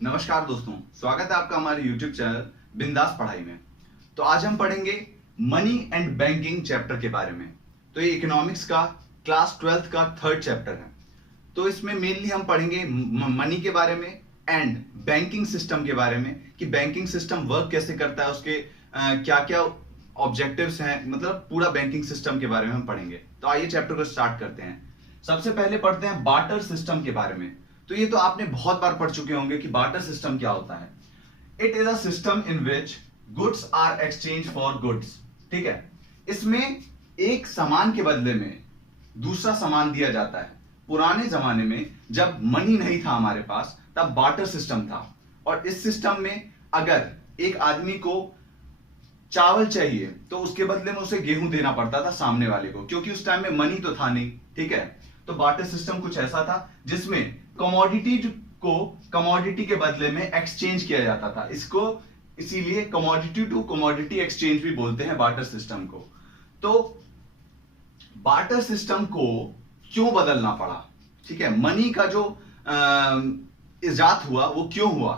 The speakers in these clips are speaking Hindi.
नमस्कार दोस्तों, स्वागत है आपका हमारे YouTube चैनल बिंदास पढ़ाई में। तो आज हम पढ़ेंगे मनी एंड बैंकिंग चैप्टर के बारे में। तो ये इकोनॉमिक्स का क्लास 12th का थर्ड चैप्टर है। तो इसमें मेनली हम पढ़ेंगे मनी के बारे में एंड बैंकिंग सिस्टम के बारे में कि बैंकिंग सिस्टम वर्क कैसे करता है, उसके क्या क्या ऑब्जेक्टिव्स हैं, मतलब पूरा बैंकिंग सिस्टम के बारे में हम पढ़ेंगे। तो आइए चैप्टर को स्टार्ट करते हैं। सबसे पहले पढ़ते हैं बार्टर सिस्टम के बारे में। तो ये तो आपने बहुत बार पढ़ चुके होंगे कि बार्टर सिस्टम क्या होता है। It is a system in which goods are exchange for goods. ठीक है, इसमें एक सामान के बदले में दूसरा सामान दिया जाता है। पुराने जमाने में जब मनी नहीं था हमारे पास, तब बार्टर सिस्टम था। और इस सिस्टम में अगर एक आदमी को चावल चाहिए तो उसके बदले में उसे गेहूं देना पड़ता था सामने वाले को, क्योंकि उस टाइम में मनी तो था नहीं। ठीक है, तो बार्टर सिस्टम कुछ ऐसा था जिसमें कमोडिटी को कमोडिटी के बदले में एक्सचेंज किया जाता था। इसको इसीलिए कमोडिटी टू कमोडिटी एक्सचेंज भी बोलते हैं बार्टर सिस्टम को। तो बार्टर सिस्टम को क्यों बदलना पड़ा? ठीक है, मनी का जो इजाद हुआ वो क्यों हुआ?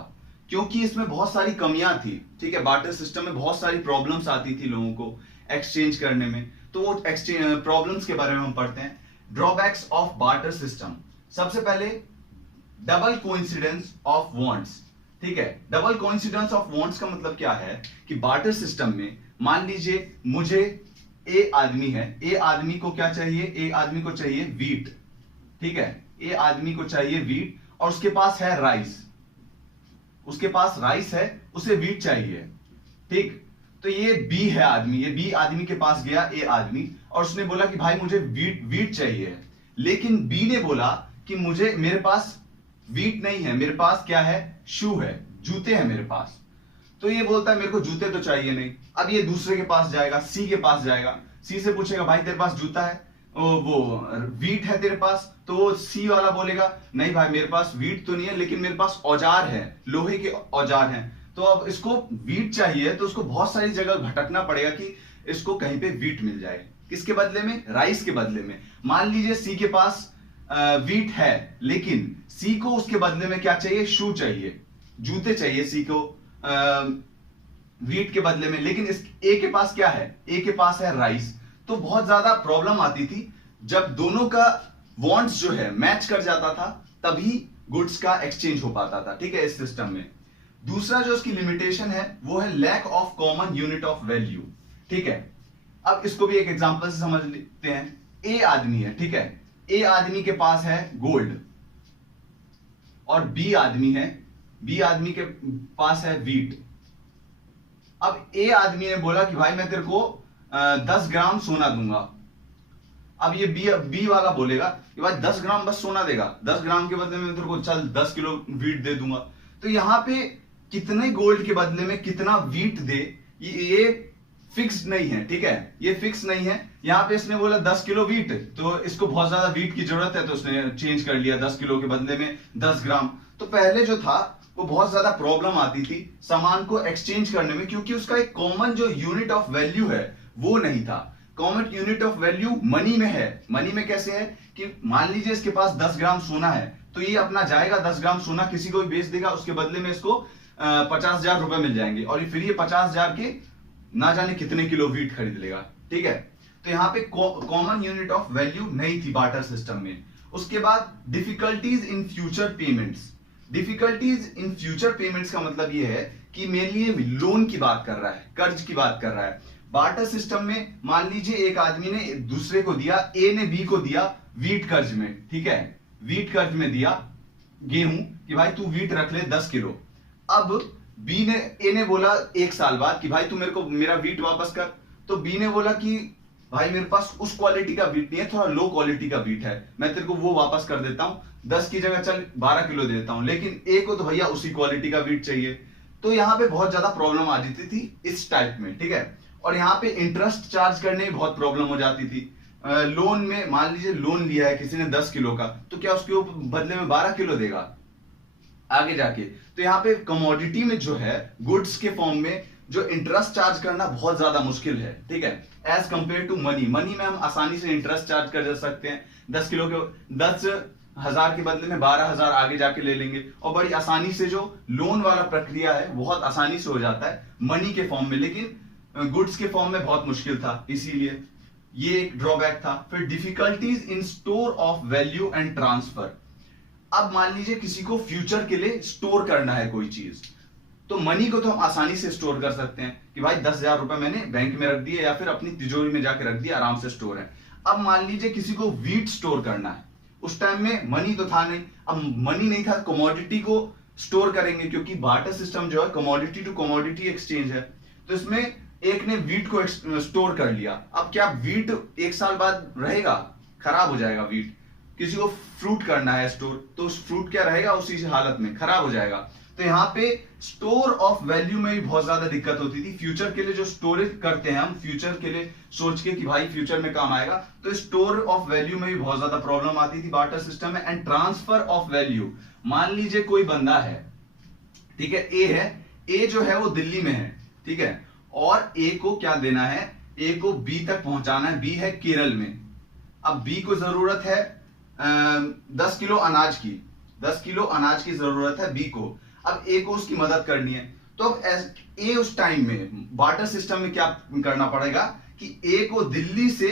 क्योंकि इसमें बहुत सारी कमियां थी। ठीक है, बार्टर सिस्टम में बहुत सारी प्रॉब्लम्स आती थी लोगों को एक्सचेंज करने में। तो वो एक्सचेंज प्रॉब्लम्स के बारे में हम पढ़ते हैं। Drawbacks of barter system. सबसे पहले डबल कोइंसिडेंस ऑफ वांट्स। ठीक है, डबल कोइंसिडेंस ऑफ वांट्स का मतलब क्या है कि बार्टर सिस्टम में मान लीजिए मुझे ए आदमी है, ए आदमी को क्या चाहिए? ए आदमी को चाहिए वीट। ठीक है, ए आदमी को चाहिए वीट और उसके पास है राइस। उसके पास राइस है, उसे वीट चाहिए। ठीक, तो ये बी है आदमी, ये बी आदमी के पास गया ए आदमी और उसने बोला कि भाई मुझे वीट चाहिए। लेकिन बी ने बोला कि मेरे पास वीट नहीं है, मेरे पास क्या है? शू है, जूते हैं मेरे पास। तो ये बोलता है मेरे को जूते तो चाहिए नहीं। अब ये दूसरे के पास जाएगा, सी के पास जाएगा, सी से पूछेगा भाई तेरे पास जूता है, वो वीट है तेरे पास? तो सी वाला बोलेगा नहीं भाई मेरे पास वीट तो नहीं है, लेकिन मेरे पास औजार है, लोहे के औजार हैं। तो अब इसको वीट चाहिए तो उसको बहुत सारी जगह भटकना पड़ेगा कि इसको कहीं पे वीट मिल जाए। किसके बदले में? राइस के बदले में। मान लीजिए सी के पास वीट है, लेकिन सी को उसके बदले में क्या चाहिए? शू चाहिए, जूते चाहिए सी को वीट के बदले में। लेकिन इस ए के पास क्या है? ए के पास है राइस। तो बहुत ज्यादा प्रॉब्लम आती थी। जब दोनों का वांट्स जो है मैच कर जाता था, तभी गुड्स का एक्सचेंज हो पाता था। ठीक है, इस सिस्टम में। दूसरा जो उसकी लिमिटेशन है वो है lack of common unit of value. ठीक है, अब इसको भी एक एग्जांपल से समझ लेते हैं। ए आदमी है, ठीक है, ए आदमी के पास है गोल्ड और बी आदमी है, बी आदमी के पास है वीट। अब ए आदमी ने बोला कि भाई मैं तेरे को 10 ग्राम सोना दूंगा। अब ये बी वाला बोलेगा कि भाई 10 ग्राम बस सोना देगा, 10 ग्राम के बदले में तेरे को चल 10 किलो वीट दे दूंगा। तो यहां पे कितने गोल्ड के बदले में कितना वीट दे, ये फिक्स नहीं है। ठीक है, ये फिक्स नहीं है। यहां पे इसने बोला 10 किलो वीट, तो इसको बहुत ज्यादा वीट की जरूरत है तो उसने चेंज कर लिया, 10 किलो के बदले में 10 ग्राम। तो पहले जो था वो बहुत ज्यादा प्रॉब्लम आती थी सामान को एक्सचेंज करने में, क्योंकि उसका एक कॉमन जो यूनिट ऑफ वैल्यू है वो नहीं था। Common unit of value money में है। मनी में कैसे है कि मान लीजिए इसके पास 10 ग्राम सोना है, तो ये अपना जाएगा 10 ग्राम सोना किसी को भी बेच देगा, उसके बदले में इसको 50,000 रुपए मिल जाएंगे और फिर ये 50,000 के ना जाने कितने किलो वीट खरीद लेगा। ठीक है, तो यहां पे कॉमन यूनिट ऑफ वैल्यू नहीं थी बार्टर सिस्टम में। उसके बाद difficulties in future payments. Difficulties in future payments का मतलब यह है कि मेरे लिए लोन की बात कर रहा है, कर्ज की बात कर रहा है। बार्टर सिस्टम में मान लीजिए एक आदमी ने दूसरे को दिया, ए ने बी को दिया वीट कर्ज में। ठीक है, वीट कर्ज में दिया गेहूं कि भाई तू वीट रख ले 10 किलो। अब ए ने बोला 1 साल बाद कि भाई तू मेरे को मेरा वीट वापस कर। तो बी ने बोला कि भाई मेरे पास उस क्वालिटी का वीट नहीं है, थोड़ा लो क्वालिटी का वीट है, मैं तेरे को वो वापस कर देता हूं, 10 की जगह चल 12 किलो दे देता हूं। लेकिन ए को तो भैया उसी क्वालिटी का वीट चाहिए। तो यहां पे बहुत ज्यादा प्रॉब्लम आ जाती थी इस टाइप में। ठीक है, और यहाँ पे इंटरेस्ट चार्ज करने में बहुत प्रॉब्लम हो जाती थी। लोन में मान लीजिए लोन लिया है किसी ने 10 किलो का, तो क्या उसके बदले में 12 किलो देगा आगे जाके? तो यहाँ पे कमोडिटी में जो है गुड्स के फॉर्म में जो इंटरेस्ट चार्ज करना बहुत ज्यादा मुश्किल है। ठीक है, as compare to money. Money में हम आसानी से इंटरेस्ट चार्ज कर सकते हैं। 10 किलो के 10 1000 के बदले में 12,000 आगे जाके ले लेंगे, और बड़ी आसानी से जो लोन वाला प्रक्रिया है बहुत आसानी से हो जाता है मनी के फॉर्म में, लेकिन गुड्स के फॉर्म में बहुत मुश्किल था, इसीलिए ये एक ड्रॉबैक था। फिर difficulties in store of value and transfer. अब मान लीजिए किसी को फ्यूचर के लिए स्टोर करना है कोई चीज, तो मनी को तो हम आसानी से स्टोर कर सकते हैं कि भाई 10,000 रुपए मैंने बैंक में रख दिए या फिर अपनी तिजोरी में जाके रख दिया, आराम से स्टोर है। अब मान लीजिए किसी को वीट स्टोर करना है, उस टाइम में मनी तो था नहीं, अब मनी नहीं था, कमोडिटी को स्टोर करेंगे, क्योंकि बार्टर सिस्टम जो है कमोडिटी टू कमोडिटी एक्सचेंज है। तो इसमें एक ने वीट को स्टोर कर लिया, अब क्या वीट 1 साल बाद रहेगा? खराब हो जाएगा वीट। किसी को फ्रूट करना है स्टोर, तो उस फ्रूट क्या रहेगा? उसी हालत में खराब हो जाएगा। तो यहाँ पे स्टोर ऑफ वैल्यू में भी बहुत ज्यादा दिक्कत होती थी। फ्यूचर के लिए जो स्टोरेज करते हैं हम, फ्यूचर के लिए सोच के कि भाई फ्यूचर में काम आएगा, तो स्टोर ऑफ वैल्यू में भी बहुत ज्यादा प्रॉब्लम आती थी बार्टर सिस्टम में। एंड ट्रांसफर ऑफ वैल्यू, मान लीजिए कोई बंदा है, ठीक है, ए है, ए जो है वो दिल्ली में है, ठीक है, और ए को क्या देना है? ए को बी तक पहुंचाना है, बी है केरल में। अब बी को जरूरत है 10 किलो अनाज की, 10 किलो अनाज की जरूरत है बी को। अब ए को उसकी मदद करनी है, तो अब ए उस टाइम में बार्टर सिस्टम में क्या करना पड़ेगा कि ए को दिल्ली से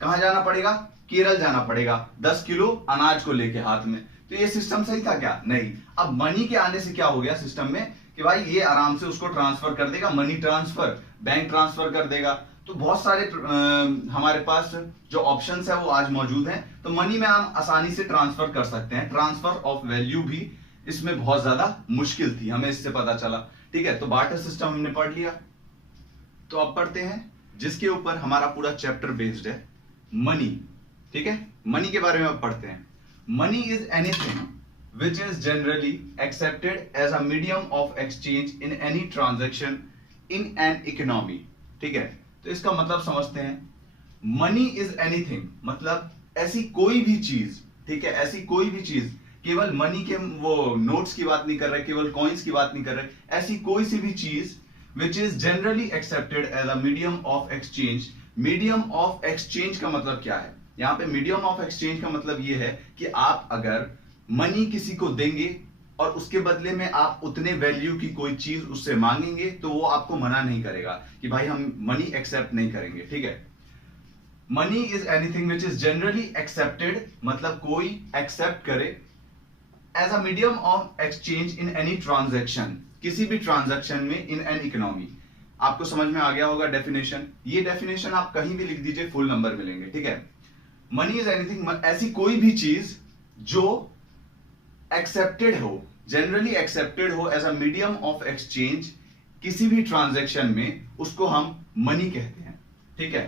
कहां जाना पड़ेगा? केरल जाना पड़ेगा 10 किलो अनाज को लेके हाथ में। तो ये सिस्टम सही था क्या? नहीं। अब मनी के आने से क्या हो गया सिस्टम में कि भाई ये आराम से उसको ट्रांसफर कर देगा, मनी ट्रांसफर, बैंक ट्रांसफर कर देगा। तो बहुत सारे हमारे पास जो ऑप्शंस है वो आज मौजूद हैं, तो मनी में हम आसानी से ट्रांसफर कर सकते हैं। ट्रांसफर ऑफ वैल्यू भी इसमें बहुत ज्यादा मुश्किल थी, हमें इससे पता चला, ठीक है। तो बार्टर सिस्टम हमने पढ़ लिया। तो अब पढ़ते हैं जिसके ऊपर हमारा पूरा चैप्टर बेस्ड है, मनी, ठीक है। मनी के बारे में अब पढ़ते हैं। Money is anything which is generally accepted as a medium of exchange in any transaction in an economy, ठीक है। तो इसका मतलब समझते हैं। मनी इज एनीथिंग मतलब ऐसी कोई भी चीज, ठीक है, ऐसी कोई भी चीज, केवल मनी के वो नोट्स की बात नहीं कर रहे, केवल कॉइन्स की बात नहीं कर रहे, ऐसी कोई सी भी चीज which is generally accepted as a medium of exchange। Medium of exchange का मतलब क्या है? यहां पे मीडियम ऑफ एक्सचेंज का मतलब ये है कि आप अगर मनी किसी को देंगे और उसके बदले में आप उतने वैल्यू की कोई चीज उससे मांगेंगे, तो वो आपको मना नहीं करेगा कि भाई हम मनी एक्सेप्ट नहीं करेंगे, ठीक है। Money is anything which is generally accepted मतलब कोई एक्सेप्ट करे as a medium of exchange in any transaction, किसी भी ट्रांजैक्शन में इन एन इकोनॉमी। आपको समझ में आ गया होगा डेफिनेशन। ये डेफिनेशन आप कहीं भी लिख दीजिए, फुल नंबर मिलेंगे, ठीक है। मनी इज एनीथिंग ऐसी कोई भी चीज जो एक्सेप्टेड हो, जनरली एक्सेप्टेड हो as a medium of exchange किसी भी ट्रांजैक्शन में, उसको हम मनी कहते हैं, ठीक है।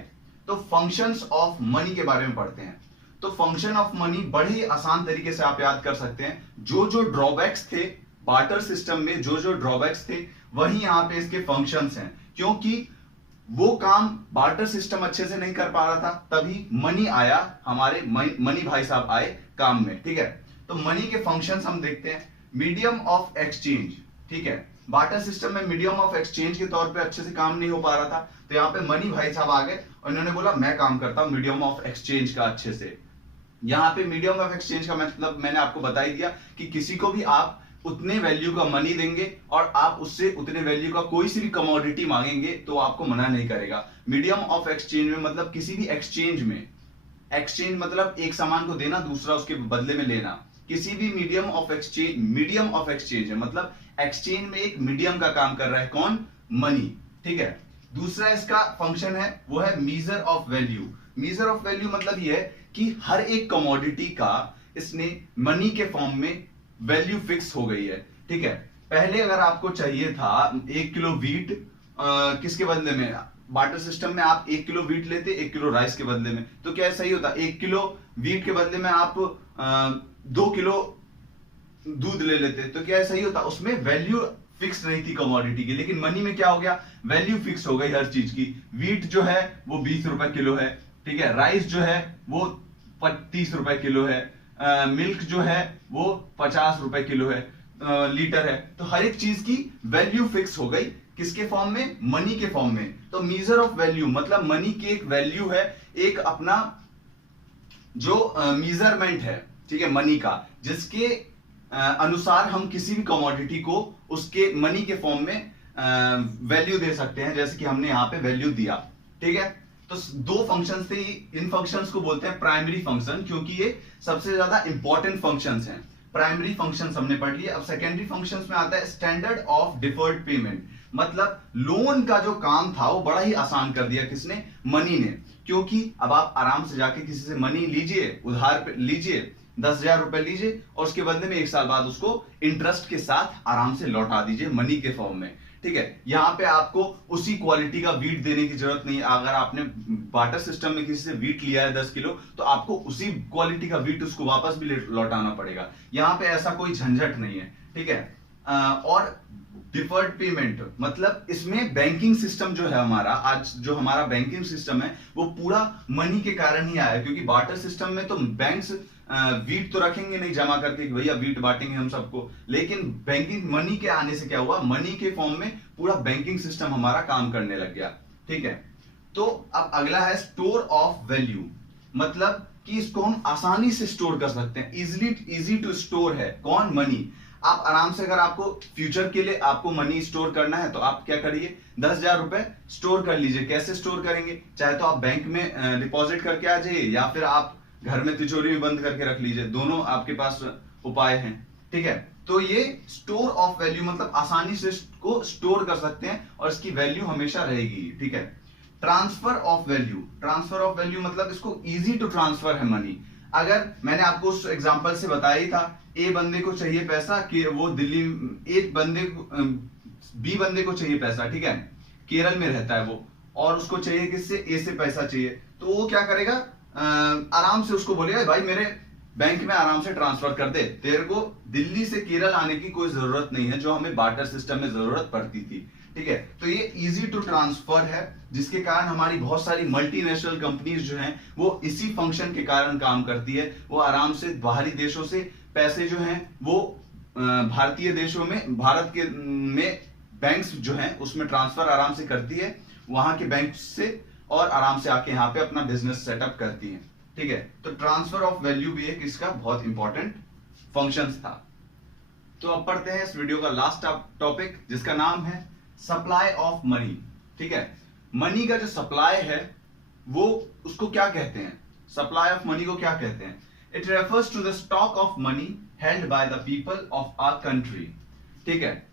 तो फंक्शंस ऑफ मनी के बारे में पढ़ते हैं। तो फंक्शन ऑफ मनी बड़े ही आसान तरीके से आप याद कर सकते हैं। जो जो ड्रॉबैक्स थे बार्टर सिस्टम में, जो जो ड्रॉबैक्स थे, वही यहां पे इसके फंक्शंस हैं, क्योंकि वो काम बार्टर सिस्टम अच्छे से नहीं कर पा रहा था, तभी मनी आया, हमारे मनी भाई साहब आए काम में, ठीक है। तो मनी के फंक्शंस हम देखते हैं। मीडियम ऑफ एक्सचेंज, ठीक है, बार्टर सिस्टम में मीडियम ऑफ एक्सचेंज के तौर पे अच्छे से काम नहीं हो पा रहा था, तो यहाँ पे मनी भाई साहब आ गए और इन्होंने बोला मैं काम करता हूं मीडियम ऑफ एक्सचेंज का अच्छे से। यहाँ पे मीडियम ऑफ एक्सचेंज का मतलब मैंने आपको बता ही दिया कि किसी को भी आप उतने वैल्यू का मनी देंगे और आप उससे उतने वैल्यू का कोई सी भी कमोडिटी मांगेंगे तो आपको मना नहीं करेगा। मीडियम ऑफ एक्सचेंज में मतलब किसी भी एक्सचेंज में, एक्सचेंज मतलब एक सामान को देना दूसरा उसके बदले में लेना, किसी भी मीडियम ऑफ एक्सचेंज है, मतलब एक्सचेंज में एक मीडियम का काम कर रहा है, कौन? मनी, ठीक है। दूसरा इसका फंक्शन है वो है measure of value. Measure of value मतलब ये है कि हर एक कमोडिटी का इसने मनी के फॉर्म में वैल्यू फिक्स हो गई है, ठीक है। पहले अगर आपको चाहिए था 1 किलो वीट, किसके बदले में? बार्टर सिस्टम में आप 1 किलो वीट लेते 1 किलो राइस के बदले में, तो क्या सही होता? 1 किलो वीट के बदले में आप 2 किलो दूध ले लेते, तो क्या सही होता? उसमें वैल्यू फिक्स नहीं थी कमोडिटी की। लेकिन मनी में क्या हो गया? वैल्यू फिक्स हो गई हर चीज की। वीट जो है वो 20 रुपए किलो है, ठीक है। राइस जो है वो 30 रुपए किलो है। मिल्क जो है वो 50 रुपए किलो है, लीटर है। तो हर एक चीज की वैल्यू फिक्स हो गई, किसके फॉर्म में? मनी के फॉर्म में। तो मीजर ऑफ वैल्यू मतलब मनी की एक वैल्यू है, एक अपना जो मीजरमेंट है, ठीक है, मनी का, जिसके अनुसार हम किसी भी कमोडिटी को उसके मनी के फॉर्म में वैल्यू दे सकते हैं, जैसे कि हमने यहाँ पे वैल्यू दिया। ठीक है, तो दो फंक्शंस थे, इन फंक्शंस को बोलते हैं प्राइमरी फंक्शन, क्योंकि ये सबसे ज्यादा इंपॉर्टेंट फंक्शंस हैं। प्राइमरी फंक्शंस हमने पढ़ लिए। अब सेकेंडरी फंक्शंस में आता है स्टैंडर्ड ऑफ डिफर्ड पेमेंट, मतलब लोन का जो काम था वो बड़ा ही आसान कर दिया किसने, मनी ने। क्योंकि अब आप आराम से जाके किसी से मनी लीजिए, उधार पे लीजिए, 10,000 रुपए लीजिए और उसके बदले में 1 साल बाद उसको इंटरेस्ट के साथ आराम से लौटा दीजिए मनी के फॉर्म में। ठीक है, यहाँ पे आपको उसी क्वालिटी का वीट देने की जरूरत नहीं है। अगर आपने बार्टर सिस्टम में किसी से वीट लिया है 10 किलो, तो आपको उसी क्वालिटी का वीट उसको वापस भी लौटाना पड़ेगा। यहाँ पे ऐसा कोई झंझट नहीं है। ठीक है, और डिफर्ड पेमेंट मतलब इसमें बैंकिंग सिस्टम जो है हमारा, आज जो हमारा बैंकिंग सिस्टम है वो पूरा मनी के कारण ही आया, क्योंकि बार्टर सिस्टम में तो बैंक्स वीट तो रखेंगे नहीं जमा करके कि भैया वीट बांटेंगे हम सबको, लेकिन बैंकिंग मनी के आने से क्या हुआ, मनी के फॉर्म में पूरा बैंकिंग सिस्टम हमारा काम करने लग गया। ठीक है, तो अब अगला है स्टोर ऑफ वैल्यू, मतलब कि इसको हम आसानी से स्टोर कर सकते हैं, इजी टू स्टोर है। कौन, मनी। आप आराम से, अगर आपको फ्यूचर के लिए आपको मनी स्टोर करना है तो आप क्या करिए, 10,000 रुपए स्टोर कर लीजिए। कैसे स्टोर करेंगे, चाहे तो आप बैंक में डिपॉजिट करके आ जाइए या फिर आप घर में तिजोरी में बंद करके रख लीजिए, दोनों आपके पास उपाय हैं। ठीक है, तो ये स्टोर ऑफ वैल्यू मतलब आसानी से इसको स्टोर कर सकते हैं और इसकी वैल्यू हमेशा रहेगी। ठीक है, transfer of value, transfer of value मतलब इसको इजी टू ट्रांसफर है मनी। अगर मैंने आपको उस एग्जांपल से बताया ही था, ए बंदे को चाहिए पैसा कि वो दिल्ली, एक बंदे को, बी बंदे को चाहिए पैसा, ठीक है, केरल में रहता है वो, और उसको चाहिए किससे, ए से पैसा चाहिए, तो वो क्या करेगा, आराम से उसको बोलेगा भाई मेरे बैंक में आराम से ट्रांसफर कर दे, तेरे को दिल्ली से केरल आने की कोई जरूरत नहीं है, जो हमें बार्टर सिस्टम में जरूरत पड़ती थी। ठीक है, तो ये इजी टू ट्रांसफर है, जिसके कारण हमारी बहुत सारी मल्टीनेशनल कंपनीज जो हैं वो इसी फंक्शन के कारण काम करती है। वो आराम से बाहरी देशों से पैसे जो हैं वो भारतीय देशों में, भारत के में बैंक्स जो हैं उसमें ट्रांसफर आराम से करती है, वहां के बैंक से, और आराम से आके यहाँ पे अपना बिजनेस सेटअप करती है। ठीक है, तो ट्रांसफर ऑफ वैल्यू भी एक इसका बहुत इंपॉर्टेंट फंक्शन था। तो अब पढ़ते हैं इस वीडियो का लास्ट टॉपिक, जिसका नाम है सप्लाई ऑफ मनी। ठीक है, मनी का जो सप्लाई है वो उसको क्या कहते हैं, सप्लाई ऑफ मनी को क्या कहते हैं, it refers to the stock of money held by the people of a country. ठीक है,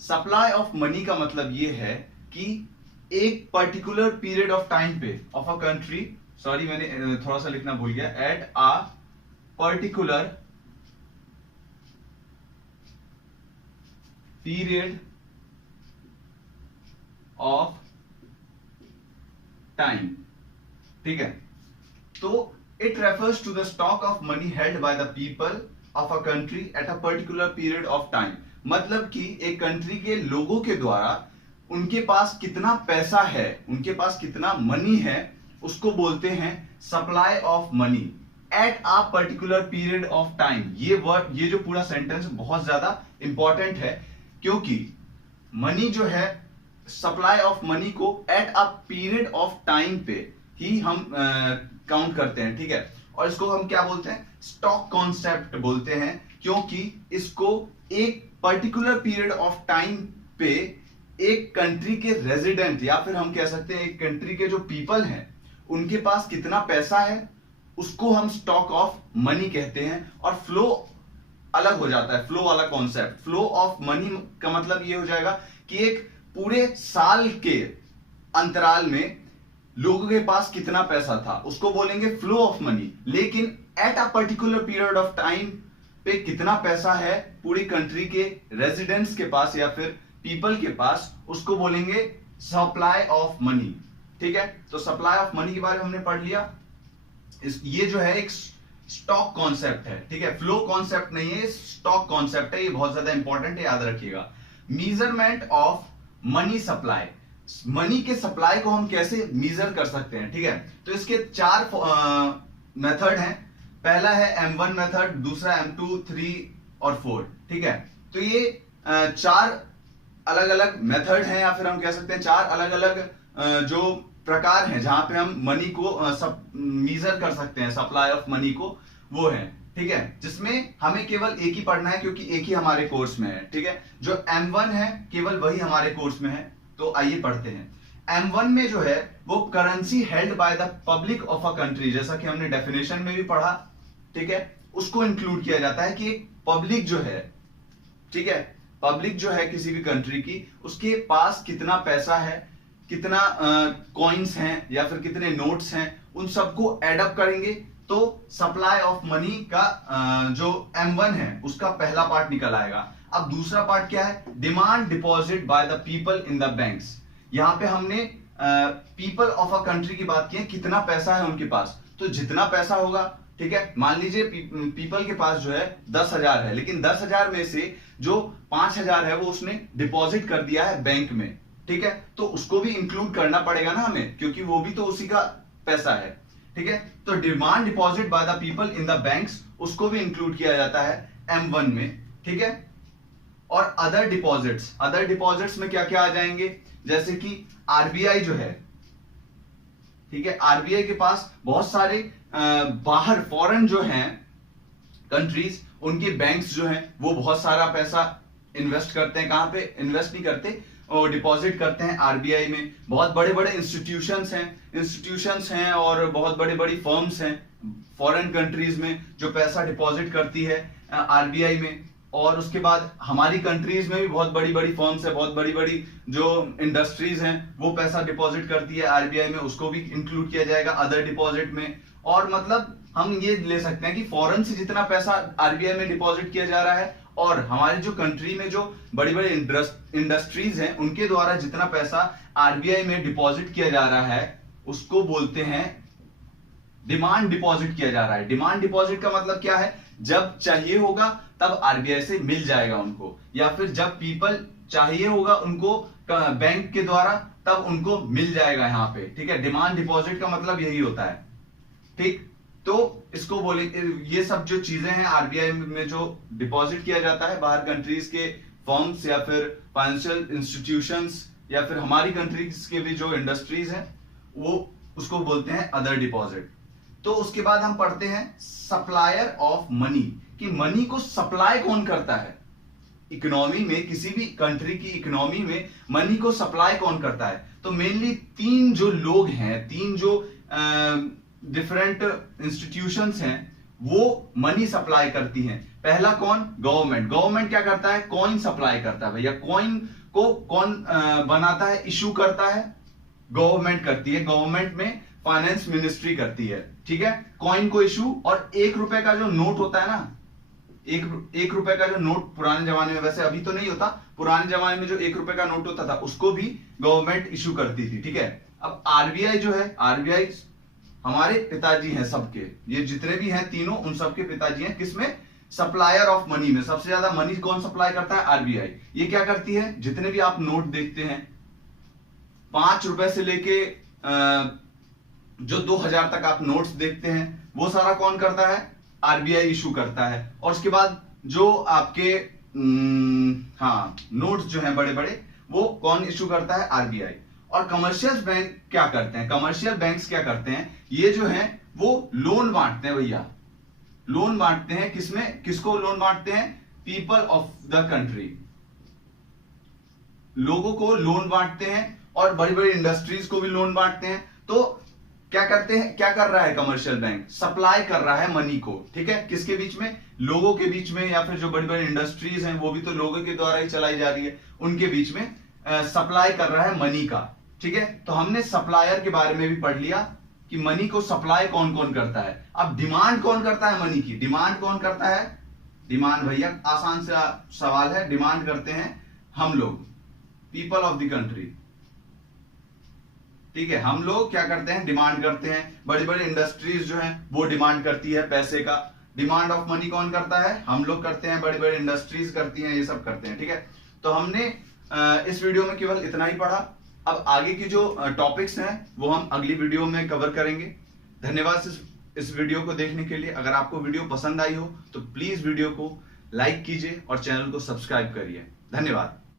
सप्लाई ऑफ मनी का मतलब ये है कि एक पर्टिकुलर पीरियड ऑफ टाइम पे ऑफ अ कंट्री, सॉरी मैंने थोड़ा सा लिखना भूल गया, at a particular period of time. ठीक है, तो it refers to the stock of money held by the people of a country at a particular period of time, मतलब कि एक कंट्री के लोगों के द्वारा उनके पास कितना पैसा है, उनके पास कितना मनी है, उसको बोलते हैं supply of money at a particular period of time. ये वर्ड, ये जो पूरा सेंटेंस बहुत ज्यादा इंपॉर्टेंट है, क्योंकि मनी जो है, सप्लाई ऑफ मनी को at a period of time पे ही हम काउंट करते हैं। ठीक है, और इसको हम क्या बोलते हैं, स्टॉक कॉन्सेप्ट बोलते हैं, क्योंकि इसको एक पर्टिकुलर पीरियड ऑफ टाइम पे एक कंट्री के रेजिडेंट, या फिर हम कह सकते हैं एक कंट्री के जो पीपल हैं उनके पास कितना पैसा है, उसको हम स्टॉक ऑफ मनी कहते हैं। और फ्लो अलग हो जाता है, फ्लो वाला कॉन्सेप्ट। फ्लो ऑफ मनी का मतलब ये हो जाएगा कि एक पूरे साल के अंतराल में लोगों के पास कितना पैसा था, उसको बोलेंगे फ्लो ऑफ मनी। लेकिन eight a particular period of time पे कितना पैसा है पूरी कंट्री के रेजिडेंट्स के पास या फिर पीपल के पास, उसको बोलेंगे सप्लाई ऑफ मनी। ठीक है, तो सप्लाई ऑफ मनी के बारे में हमने पढ़ लिया। ये जो है एक स्टॉक कॉन्सेप्ट है। ठीक है, फ्लो कॉन्सेप्ट नहीं है, स्टॉक कॉन्सेप्ट है, ये बहुत ज्यादा इंपॉर्टेंट है, याद रखिएगा। Measurement of money supply, money के सप्लाई को हम कैसे मेजर कर सकते हैं। ठीक है, तो इसके 4 मेथड हैं। पहला है M1 मेथड, दूसरा M2, 3 और 4। ठीक है, तो ये 4 अलग अलग मेथड हैं, या फिर हम कह सकते हैं 4 अलग अलग जो प्रकार हैं जहां पे हम मनी को सब मेजर कर सकते हैं, सप्लाई ऑफ मनी को, वो है। ठीक है, जिसमें हमें केवल एक ही पढ़ना है क्योंकि एक ही हमारे कोर्स में है। ठीक है, जो M1 है केवल वही हमारे कोर्स में है। तो आइए पढ़ते हैं। M1 में जो है वो currency held by the public of a country, जैसा कि हमने डेफिनेशन में भी पढ़ा, ठीक है, उसको इंक्लूड किया जाता है कि पब्लिक जो है, ठीक है, पब्लिक जो है किसी भी कंट्री की, उसके पास कितना पैसा है, कितना कॉइन्स हैं या फिर कितने नोट्स हैं, उन सबको एड अप करेंगे तो सप्लाई ऑफ मनी का जो M1 है उसका पहला पार्ट निकल आएगा। अब दूसरा पार्ट क्या है? Demand deposit bye the people in the banks. यहां पे हमने पीपल ऑफ अ कंट्री की बात की है, कितना पैसा है उनके पास, तो जितना पैसा होगा, ठीक है, मान लीजिए पीपल के पास जो है 10,000 है, लेकिन 10,000 में से जो 5,000 है वो उसने डिपॉजिट कर दिया है बैंक में, ठीक है, तो उसको भी इंक्लूड करना पड़ेगा ना हमें, क्योंकि वो भी तो उसी का पैसा है। ठीक है, तो demand deposit bye the people in the banks, उसको भी इंक्लूड किया जाता है M1 में। ठीक है, और अदर डिपॉजिट्स में क्या क्या आ जाएंगे, जैसे कि RBI जो है, ठीक है, RBI के पास बहुत सारे बाहर फॉरेन जो हैं कंट्रीज, उनके बैंक्स जो हैं वो बहुत सारा पैसा इन्वेस्ट करते हैं। कहां पे इन्वेस्ट नहीं करते, और डिपॉजिट करते हैं RBI में। बहुत बड़े बड़े इंस्टीट्यूशंस हैं और बहुत बड़ी बड़ी फर्म्स हैं फॉरेन कंट्रीज में जो पैसा डिपॉजिट करती है RBI में। और उसके बाद हमारी कंट्रीज में भी बहुत बड़ी बड़ी फर्म्स है, बहुत बड़ी बड़ी जो इंडस्ट्रीज हैं वो पैसा डिपॉजिट करती है RBI में, उसको भी इंक्लूड किया जाएगा अदर डिपॉजिट में। और मतलब हम ये ले सकते हैं कि फॉरेन से जितना पैसा RBI में डिपॉजिट किया जा रहा है और हमारी जो कंट्री में जो बड़ी बड़ी इंडस्ट्रीज हैं उनके द्वारा जितना पैसा RBI में डिपॉजिट किया जा रहा है उसको बोलते हैं डिमांड डिपॉजिट किया जा रहा है। डिमांड डिपॉजिट का मतलब क्या है? जब चाहिए होगा तब RBI से मिल जाएगा उनको, या फिर जब पीपल चाहिए होगा उनको बैंक के द्वारा तब उनको मिल जाएगा यहाँ पे। ठीक है, डिमांड डिपॉजिट का मतलब यही होता है। ठीक, तो इसको बोले, ये सब जो चीजें हैं RBI में जो डिपॉजिट किया जाता है बाहर कंट्रीज के फर्म्स या फिर फाइनेंशियल इंस्टीट्यूशंस या फिर हमारी कंट्रीज के भी जो इंडस्ट्रीज हैं वो उसको बोलते हैं अदर डिपॉजिट। तो उसके बाद हम पढ़ते हैं सप्लायर ऑफ मनी, कि मनी को सप्लाई कौन करता है इकोनॉमी में, किसी भी कंट्री की इकोनॉमी में मनी को सप्लाई कौन करता है। तो मेनली तीन जो लोग हैं, तीन जो डिफरेंट इंस्टीट्यूशंस हैं वो मनी सप्लाई करती हैं। पहला कौन? गवर्नमेंट। गवर्नमेंट क्या करता है? कॉइन सप्लाई करता है। भैया कॉइन को कौन बनाता है, इशू करता है? गवर्नमेंट करती है। गवर्नमेंट में फाइनेंस मिनिस्ट्री करती है। ठीक है, कॉइन को इशू। और 1 रुपए का जो नोट होता है ना, एक रुपए का जो नोट पुराने जमाने में, वैसे अभी तो नहीं होता, पुराने जमाने में जो 1 रुपए का नोट होता था उसको भी गवर्नमेंट इशू करती थी। ठीक है, अब RBI जो है, RBI हमारे पिताजी हैं सबके, ये जितने भी हैं तीनों, उन सबके पिताजी हैं। किसमें? सप्लायर ऑफ मनी में। सबसे ज्यादा मनी कौन सप्लाई करता है? RBI। ये क्या करती है? जितने भी आप नोट देखते हैं 5 रुपए से लेके जो 2000 तक आप नोट्स देखते हैं वो सारा कौन करता है? RBI इशू करता है। और उसके बाद जो आपके नोट्स जो हैं बड़े बड़े वो कौन इशू करता है? RBI। और कमर्शियल बैंक क्या करते हैं? कमर्शियल बैंक्स क्या करते हैं? ये जो हैं वो लोन बांटते हैं। भैया लोन बांटते हैं। किसमें? किसको लोन बांटते हैं? पीपल ऑफ द कंट्री, लोगों को लोन बांटते हैं और बड़ी बड़ी इंडस्ट्रीज को भी लोन बांटते हैं। तो क्या करते हैं, क्या कर रहा है कमर्शियल बैंक? सप्लाई कर रहा है मनी को। ठीक है, किसके बीच में? लोगों के बीच में, या फिर जो बड़ी बड़ी इंडस्ट्रीज हैं वो भी तो लोगों के द्वारा ही चलाई जा रही है, उनके बीच में सप्लाई कर रहा है मनी का। ठीक है, तो हमने सप्लायर के बारे में भी पढ़ लिया कि मनी को सप्लाई कौन कौन करता है। अब डिमांड कौन करता है मनी की? डिमांड कौन करता है? डिमांड भैया आसान सा सवाल है, डिमांड करते हैं हम लोग, पीपल ऑफ द कंट्री। ठीक है, हम लोग क्या करते हैं? डिमांड करते हैं। बड़ी बड़ी इंडस्ट्रीज जो हैं वो डिमांड करती है पैसे का। डिमांड ऑफ मनी कौन करता है? हम लोग करते हैं, बड़ी बड़ी इंडस्ट्रीज करती हैं, ये सब करते हैं। ठीक है, तो हमने इस वीडियो में केवल इतना ही पढ़ा। अब आगे की जो टॉपिक्स हैं वो हम अगली वीडियो में कवर करेंगे। धन्यवाद इस वीडियो को देखने के लिए। अगर आपको वीडियो पसंद आई हो तो प्लीज वीडियो को लाइक कीजिए और चैनल को सब्सक्राइब करिए। धन्यवाद।